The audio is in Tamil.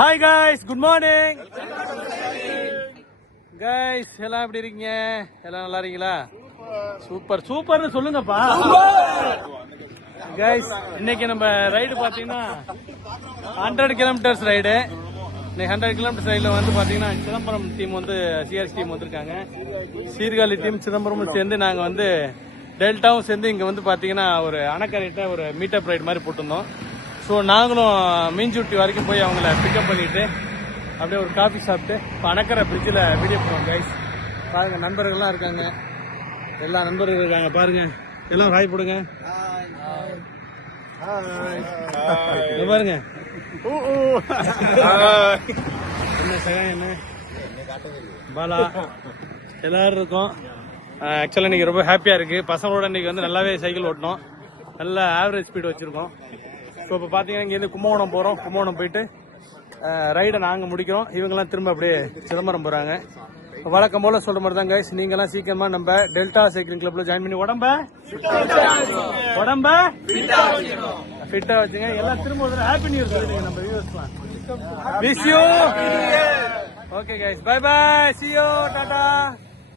Hi guys, good morning. Guys, எல்லாம் எப்படி இருக்கீங்க? எல்லாம் நல்லா இருக்கீங்களா? சூப்பர் சூப்பர்னு சொல்லுங்கப்பா. Guys, இன்னைக்கு நம்ம ரைடு பாத்தீங்கன்னா 100 கிலோமீட்டர்ஸ் ரைடு. இன்னைக்கு 100 கிலோமீட்டர்ஸ் ரைடுல வந்து பாத்தீங்கன்னா சிதம்பரம் டீம் வந்து சிஆர்எஸ் டீம் வந்திருக்காங்க. சீர்காழி டீம் சிதம்பரமும் சேர்ந்து நாங்க வந்து டெல்டாவும் சேர்ந்து இங்க வந்து பாத்தீங்கன்னா ஒரு அணைக்கரைட்ட ஒரு மீட்டப் ரைடு மாதிரி போட்டிருந்தோம். ஸோ நாங்களும் மீன்சுட்டி வரைக்கும் போய் அவங்கள பிக்கப் பண்ணிட்டு அப்படியே ஒரு காஃபி சாப்பிட்டு இப்போ அணக்கரை பிரிட்ஜில் வீடியோ போடுவோம் கைஸ். பாருங்க நண்பர்கள்லாம் இருக்காங்க, எல்லா நண்பர்கள் இருக்காங்க பாருங்க, எல்லாம் ஹாய் போடுங்க. பாருங்க என்ன சகாயம் என்ன பாலா எல்லாரும் இருக்கோம். ஆக்சுவலாக இன்னைக்கு ரொம்ப ஹாப்பியாக இருக்கு. பசங்களோட இன்னைக்கு வந்து நல்லாவே சைக்கிள் ஓட்டணும், நல்ல ஆவரேஜ் ஸ்பீடு வச்சிருக்கோம். ஸோ இப்போ பார்த்தீங்கன்னா இங்கேருந்து கும்பகோணம் போகிறோம். கும்பகோணம் போயிட்டு ரைடை நாங்கள் முடிக்கிறோம். இவங்கெல்லாம் திரும்ப அப்படியே சிதம்பரம் போகிறாங்க. வழக்கம் போல சொல்ற மாதிரி தான் கைஸ், நீங்கெல்லாம் சீக்கிரமா நம்ம டெல்டா சைக்கிளிங் கிளப்ல ஜாயின் பண்ணி உடம்ப ஃபிட்டா வச்சுங்க. எல்லாம் திரும்ப ஒரு ஹாப்பி நியூ இயர் சொல்லுங்க நம்ம வியூவர்ஸ்லாம். Wish you. Okay guys, bye bye, see you, Tata.